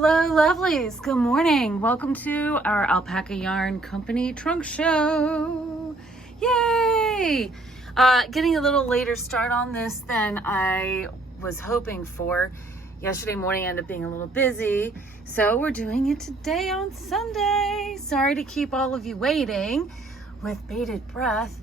Hello, lovelies. Good morning. Welcome to our Alpaca Yarn Company trunk show. Yay! Getting a little later start on this than I was hoping for. Yesterday morning ended up being a little busy, so we're doing it today on Sunday. Sorry to keep all of you waiting with bated breath.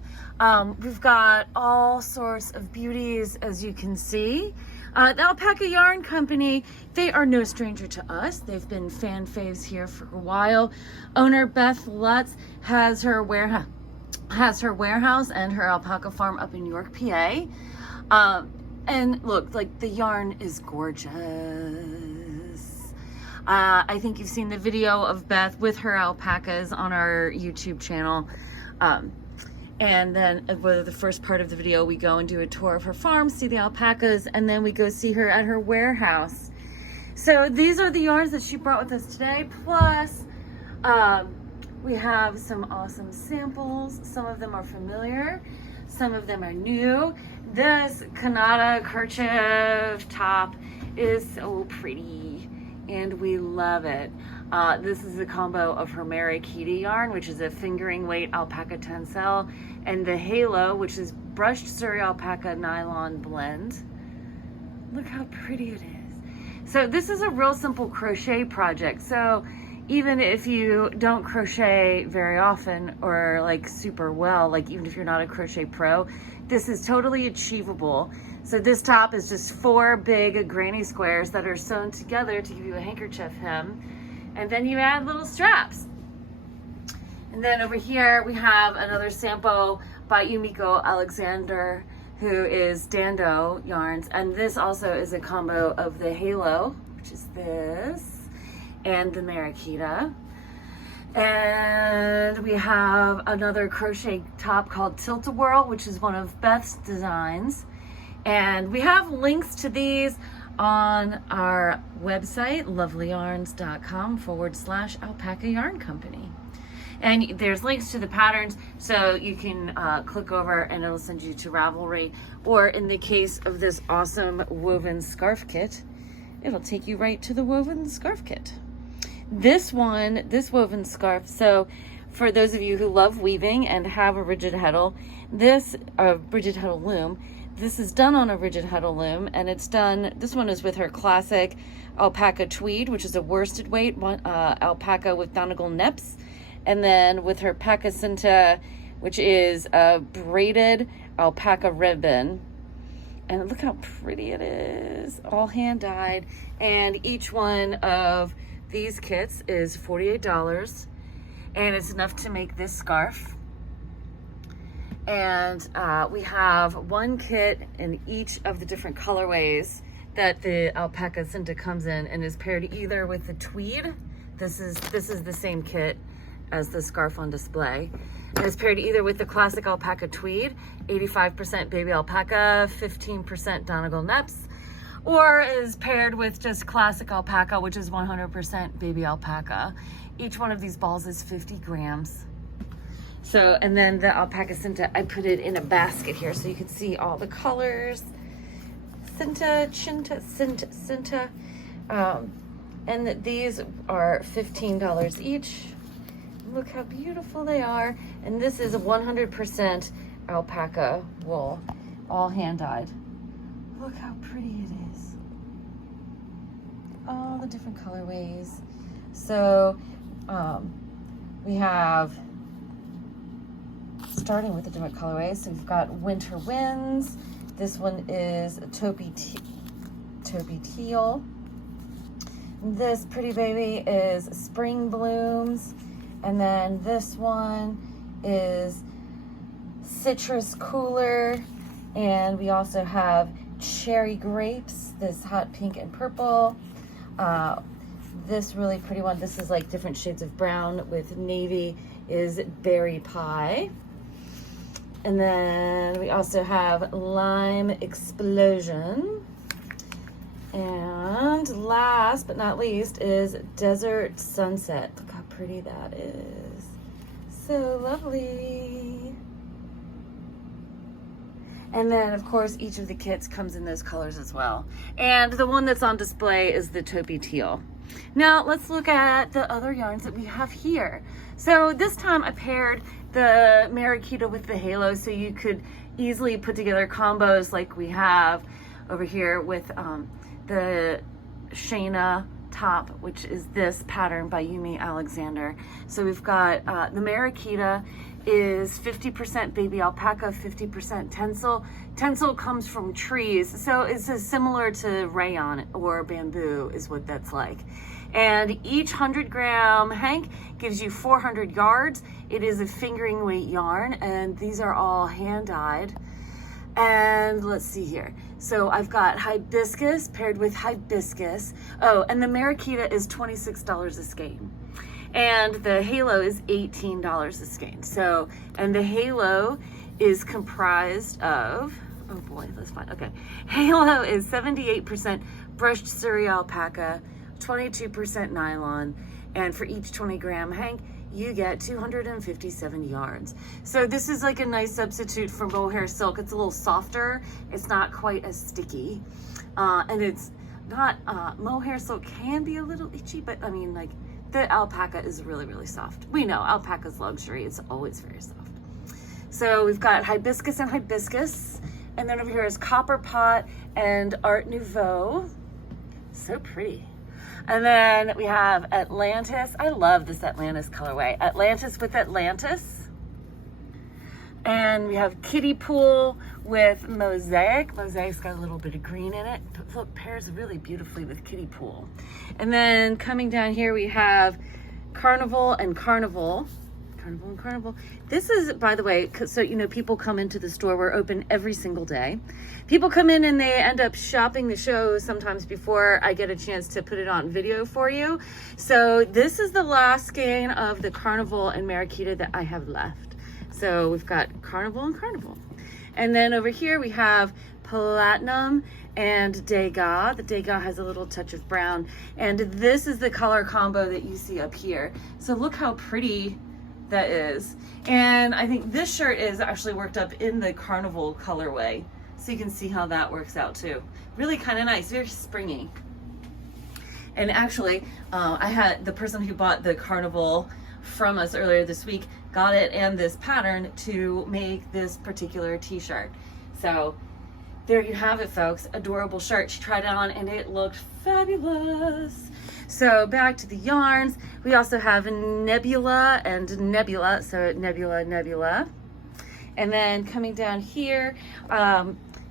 We've got all sorts of beauties, as you can see. The Alpaca Yarn Company, they are no stranger to us. They've been fan faves here for a while. Owner Beth Lutz has her warehouse and her alpaca farm up in York, PA. And look, like, the yarn is gorgeous. I think you've seen the video of Beth with her alpacas on our YouTube channel. And then the first part of the video, we go and do a tour of her farm, see the alpacas, and then we go see her at her warehouse. So these are the yarns that she brought with us today. Plus, we have some awesome samples. Some of them are familiar, some of them are new. This Kanata kerchief top is so pretty, and we love it. This is a combo of her Marikita yarn, which is a fingering weight alpaca tencel, and the Halo, which is brushed Surrey alpaca nylon blend. Look how pretty it is. So this is a real simple crochet project. So even if you don't crochet very often or like super well, like even if you're not a crochet pro, this is totally achievable. So this top is just 4 big granny squares that are sewn together to give you a handkerchief hem. And then you add little straps. And then over here we have another sample by Yumiko Alexander, who is Dando Yarns. And this also is a combo of the Halo, which is this, and the Marikita. And we have another crochet top called Tilt-A-Whirl, which is one of Beth's designs. And we have links to these on our website, lovelyyarns.com/alpaca yarn company. And there's links to the patterns, so you can click over and it'll send you to Ravelry. Or in the case of this awesome woven scarf kit, it'll take you right to the woven scarf kit. This woven scarf, so for those of you who love weaving and have a rigid heddle, this rigid heddle loom, this is done on a rigid heddle loom, and it's done, this one is with her classic alpaca tweed, which is a worsted weight alpaca with Donegal nips, and then with her Pacacinta, which is a braided alpaca ribbon. And look how pretty it is, all hand dyed. And each one of these kits is $48, and it's enough to make this scarf. And we have one kit in each of the different colorways that the alpaca cinta comes in, and is paired either with the tweed. This is the same kit as the scarf on display. And it's paired either with the classic alpaca tweed, 85% baby alpaca, 15% Donegal neps, or is paired with just classic alpaca, which is 100% baby alpaca. Each one of these balls is 50 grams. So, and then the alpaca cinta, I put it in a basket here so you can see all the colors. Cinta, chinta, cinta, cinta. And these are $15 each. Look how beautiful they are. And this is 100% alpaca wool, all hand dyed. Look how pretty it is. All the different colorways. So we have, starting with the different colorways, so we've got Winter Winds. This one is Taupey Teal. This pretty baby is Spring Blooms. And then this one is Citrus Cooler. And we also have Cherry Grapes, this hot pink and purple. This really pretty one, this is like different shades of brown with navy, is Berry Pie. And then we also have Lime Explosion. And last but not least is Desert Sunset. Look how pretty that is. So lovely. And then of course each of the kits comes in those colors as well. And the one that's on display is the taupey teal. Now let's look at the other yarns that we have here. So this time I paired the Mariquita with the halo so you could easily put together combos like we have over here with the Shayna top, which is this pattern by Yumi Alexander. So we've got the Mariquita is 50% baby alpaca, 50% tencel. Tencel comes from trees, so it's similar to rayon or bamboo is what that's like. And each 100-gram hank gives you 400 yards. It is a fingering weight yarn, and these are all hand dyed. And let's see here. So I've got hibiscus paired with hibiscus. Oh, and the Mariquita is $26 a skein. And the halo is $18 a skein. So, and the halo is comprised of, oh boy, that's fine. Okay. Halo is 78% brushed Surrey alpaca, 22% nylon, and for each 20-gram hank, you get 257 yards. So this is like a nice substitute for mohair silk. It's a little softer. It's not quite as sticky. And it's not, mohair silk can be a little itchy, but I mean, like, the alpaca is really, really soft. We know alpaca's luxury. It's always very soft. So we've got hibiscus and hibiscus. And then over here is copper pot and Art Nouveau. So pretty. And then we have Atlantis. I love this Atlantis colorway. Atlantis with Atlantis. And we have Kiddie Pool with Mosaic. Mosaic's got a little bit of green in it. But look, pairs really beautifully with Kiddie Pool. And then coming down here we have Carnival and Carnival. Carnival and Carnival. This is, by the way, so you know, people come into the store. We're open every single day. People come in and they end up shopping the show sometimes before I get a chance to put it on video for you. So this is the last skein of the Carnival and Mariquita that I have left. So we've got Carnival and Carnival. And then over here we have Platinum and Degas. The Degas has a little touch of brown. And this is the color combo that you see up here. So look how pretty that is. And I think this shirt is actually worked up in the Carnival colorway. So you can see how that works out too. Really kind of nice, very springy. And actually, I had the person who bought the Carnival from us earlier this week got it and this pattern to make this particular t-shirt. So there you have it, folks. Adorable shirt. She tried it on and it looked fabulous. So back to the yarns. We also have Nebula and Nebula. So Nebula, Nebula. And then coming down here,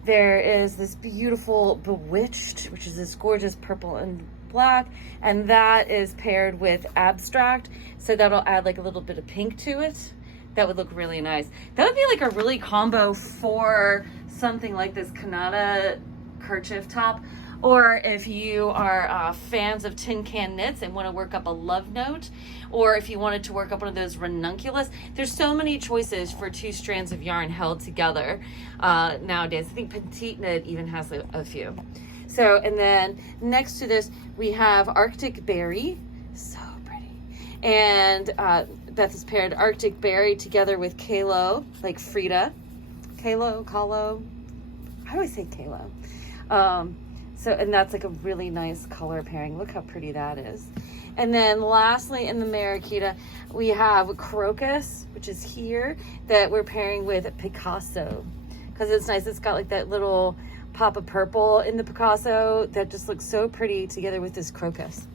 there is this beautiful Bewitched, which is this gorgeous purple and black. And that is paired with Abstract. So that'll add like a little bit of pink to it. That would look really nice. That would be like a really combo for something like this Kanata kerchief top. Or if you are fans of tin can knits and want to work up a love note, or if you wanted to work up one of those ranunculus, there's so many choices for 2 strands of yarn held together nowadays. I think Petite Knit even has a few. So, and then next to this, we have Arctic Berry. So pretty. And Beth has paired Arctic Berry together with Kalo, like Frida. Kalo. I always say Kalo. So, and that's like a really nice color pairing. Look how pretty that is. And then lastly, in the Mariquita, we have Crocus, which is here, that we're pairing with Picasso. Because it's nice. It's got like that little pop of purple in the Picasso that just looks so pretty together with this Crocus.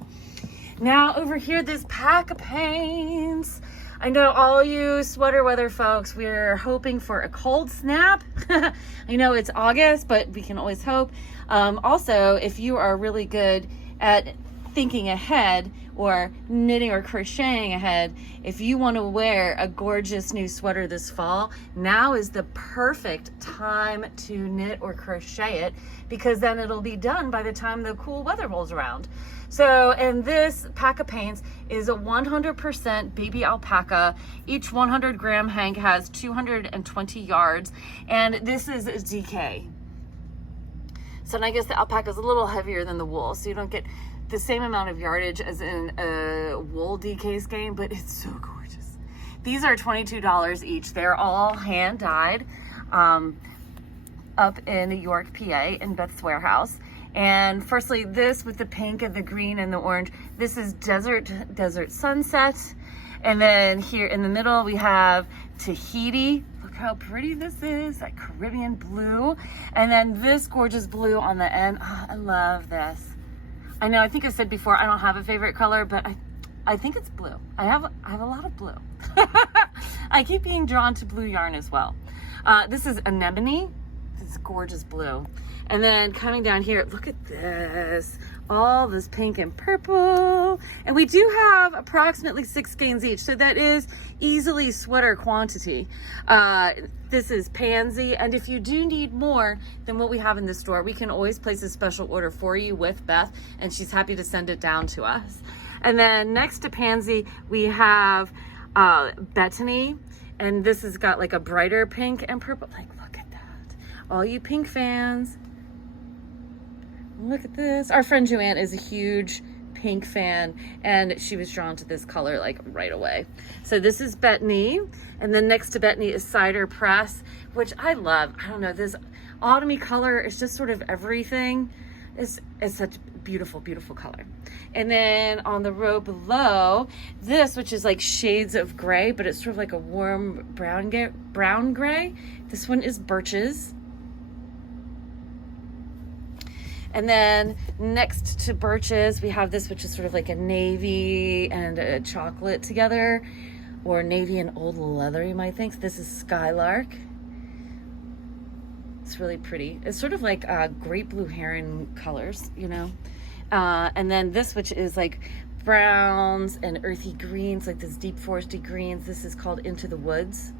Now over here, this pack of paints. I know all you sweater weather folks, we're hoping for a cold snap. I know it's August, but we can always hope. Also, if you are really good at thinking ahead or knitting or crocheting ahead, if you want to wear a gorgeous new sweater this fall, now is the perfect time to knit or crochet it, because then it'll be done by the time the cool weather rolls around. So, and this pack of paints is a 100% baby alpaca. Each 100-gram hank has 220 yards, and this is a DK. So, and I guess the alpaca is a little heavier than the wool, so you don't get the same amount of yardage as in a wool DK skein, but it's so gorgeous. These are $22 each. They're all hand dyed. up in York, PA, in Beth's warehouse. And firstly, this with the pink and the green and the orange, this is Desert Sunset. And then here in the middle, we have Tahiti. Look how pretty this is, that Caribbean blue. And then this gorgeous blue on the end. Oh, I love this. I know, I think I said before, I don't have a favorite color, but I think it's blue. I have a lot of blue. I keep being drawn to blue yarn as well. This is Anemone. This gorgeous blue. And then coming down here, look at this. All this pink and purple. And we do have approximately 6 skeins each, so that is easily sweater quantity. This is Pansy, and if you do need more than what we have in the store, we can always place a special order for you with Beth, and she's happy to send it down to us. And then next to Pansy, we have Bethany, and this has got like a brighter pink and purple. Like, look at that. All you pink fans. Look at this. Our friend Joanne is a huge pink fan, and she was drawn to this color like right away. So this is Bethany, and then next to Bethany is Cider Press, which I love. I don't know, this autumny color is just sort of everything. It's such a beautiful, beautiful color. And then on the row below, this, which is like shades of gray, but it's sort of like a warm brown gray. This one is Birches. And then next to Birches, we have this, which is sort of like a navy and a chocolate together, or navy and old leather, you might think. This is Skylark. It's really pretty. It's sort of like great blue heron colors, you know. And then this, which is like browns and earthy greens, like this deep foresty greens. This is called Into the Woods.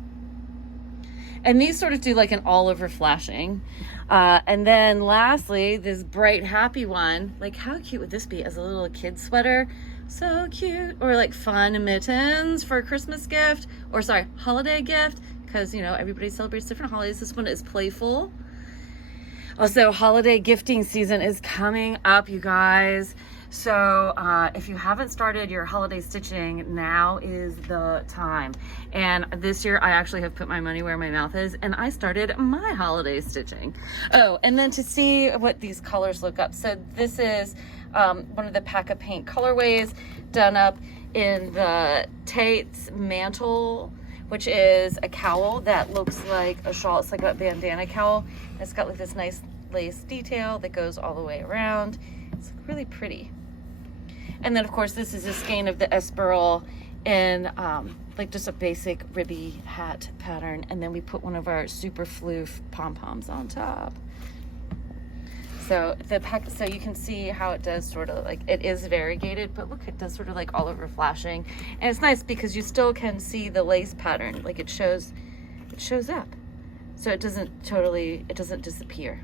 And these sort of do like an all over flashing. And then lastly, this bright happy one. Like, how cute would this be as a little kid sweater? So cute. Or like fun mittens for a Christmas gift, or sorry, holiday gift, because you know everybody celebrates different holidays. This one is playful. Also, holiday gifting season is coming up, you guys. So if you haven't started your holiday stitching, now is the time. And this year I actually have put my money where my mouth is, and I started my holiday stitching. Oh, and then to see what these colors look up. So this is one of the Pack of Paint colorways done up in the Tate's Mantle, which is a cowl that looks like a shawl. It's like a bandana cowl. It's got like this nice lace detail that goes all the way around. It's really pretty. And then of course this is a skein of the Esperal in like just a basic ribby hat pattern, and then we put one of our super floof pom-poms on top. So so you can see how it does sort of like, it is variegated, but look, it does sort of like all over flashing. And it's nice because you still can see the lace pattern, like it shows up. So it doesn't disappear.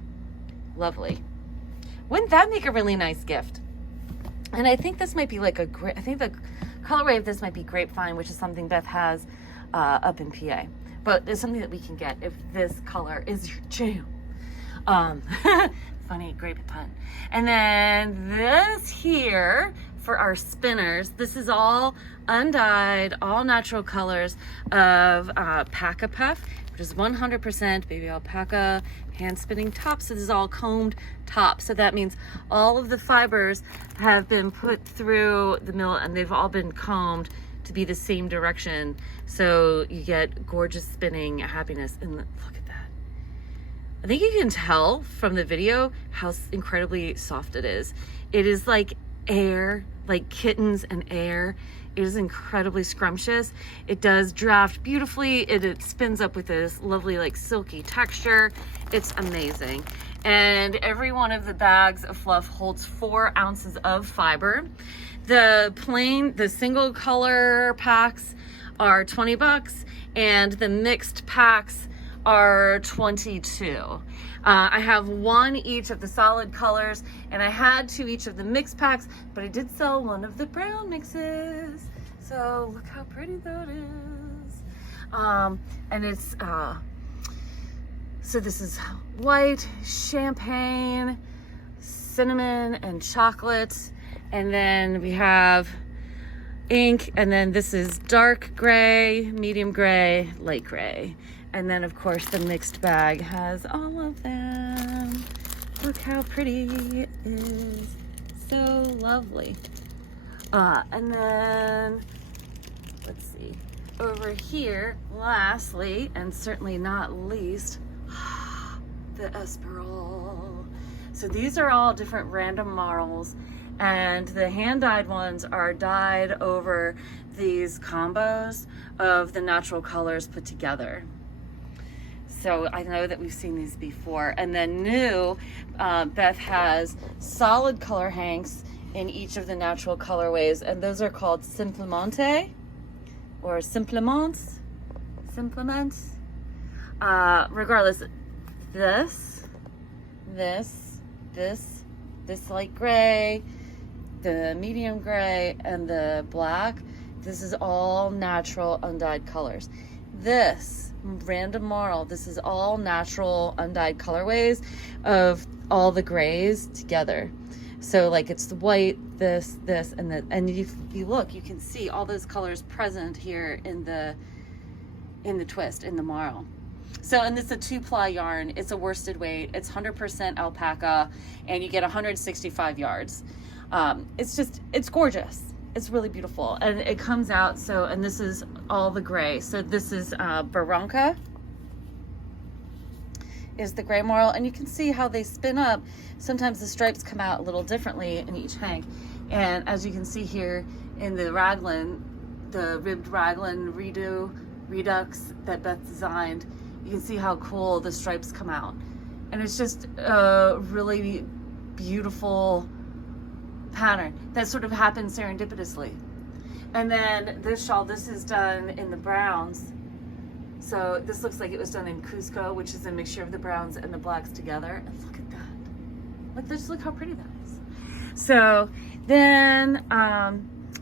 Lovely. Wouldn't that make a really nice gift? And I think this might be like I think the colorway of this might be Grapevine, which is something Beth has up in PA. But it's something that we can get if this color is your jam. Funny, great pun. And then this here for our spinners, this is all undyed, all natural colors of Alpaca Puff, which is 100% baby alpaca hand spinning top. So this is all combed top. So that means all of the fibers have been put through the mill and they've all been combed to be the same direction. So you get gorgeous spinning happiness. And look at that. I think you can tell from the video how incredibly soft it is. It is like air, like kittens and air. It is incredibly scrumptious. It does draft beautifully. It spins up with this lovely like silky texture. It's amazing. And every one of the bags of fluff holds 4 ounces of fiber. The single color packs are $20, and the mixed packs are $22. I have 1 each of the solid colors, and I had 2 each of the mixed packs, but I did sell 1 of the brown mixes. So look how pretty that is. And it's, so this is white, champagne, cinnamon, and chocolate. And then we have ink, and then this is dark gray, medium gray, light gray. And then of course the mixed bag has all of them. Look how pretty it is. So lovely. And then, let's see, over here, lastly, and certainly not least, the Esperol. So these are all different random marls, and the hand-dyed ones are dyed over these combos of the natural colors put together. So I know that we've seen these before. And then new, Beth has solid color hanks in each of the natural colorways, and those are called Simplemente or Simplements. Regardless, this light gray, the medium gray, and the black, this is all natural undyed colors. This random marl, this is all natural undyed colorways of all the grays together. So like it's the white, this, and that, and if you look, you can see all those colors present here in the twist, in the marl. So, and this is a 2-ply yarn. It's a worsted weight. It's 100% alpaca, and you get 165 yards. It's gorgeous. It's really beautiful, and it comes out. So, and this is all the gray. So this is Barranca. Is the gray marl, and you can see how they spin up. Sometimes the stripes come out a little differently in each hank, and as you can see here in the raglan, the ribbed raglan redux that Beth designed, you can see how cool the stripes come out, and it's just a really beautiful pattern that sort of happens serendipitously. And then this shawl, this is done in the browns. So this looks like it was done in Cusco, which is a mixture of the browns and the blacks together. And look at that. Just look how pretty that is. So then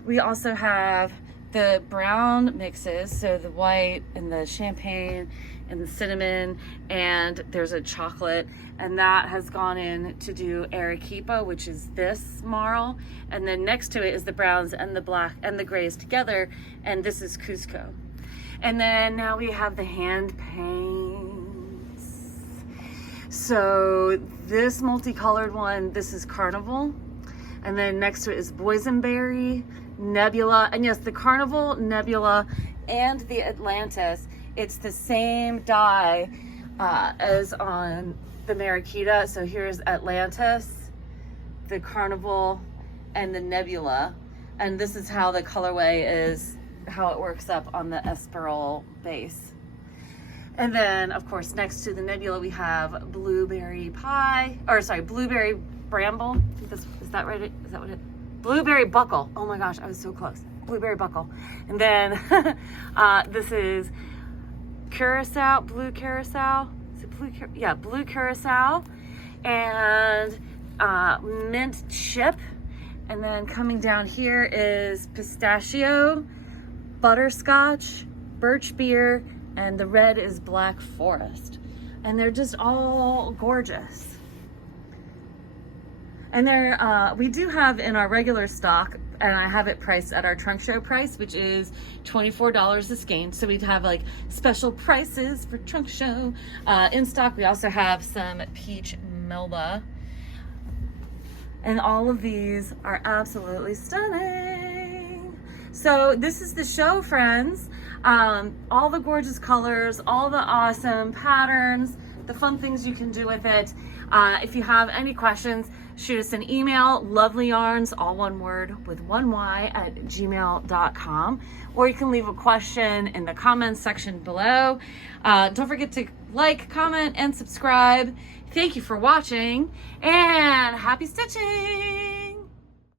we also have the brown mixes. So the white and the champagne and the cinnamon, and there's a chocolate, and that has gone in to do Arequipa, which is this marl. And then next to it is the browns and the black and the grays together, and this is Cusco. And then now we have the hand paints. So this multicolored one, this is Carnival. And then next to it is Boysenberry, Nebula. And yes, the Carnival, Nebula, and the Atlantis, it's the same dye as on the Mariquita. So here's Atlantis, the Carnival, and the Nebula. And this is how the colorway is, how it works up on the Esperol base. And then of course next to the Nebula we have blueberry pie, or sorry, blueberry bramble. I think that's, is that right? Is that what it? Blueberry buckle. Oh my gosh, I was so close. Blueberry buckle. And then this is curacao, blue curacao. Is it blue? Yeah, blue curacao, and mint chip. And then coming down here is pistachio, butterscotch, birch beer, and the red is black forest. And they're just all gorgeous. And they're, we do have in our regular stock, and I have it priced at our trunk show price, which is $24 a skein. So we'd have like special prices for trunk show. In stock, we also have some peach melba. And all of these are absolutely stunning. So this is the show, friends. All the gorgeous colors, all the awesome patterns, the fun things you can do with it. If you have any questions, shoot us an email, lovelyyarns, all one word with one Y, at gmail.com. Or you can leave a question in the comments section below. Don't forget to like, comment, and subscribe. Thank you for watching, and happy stitching!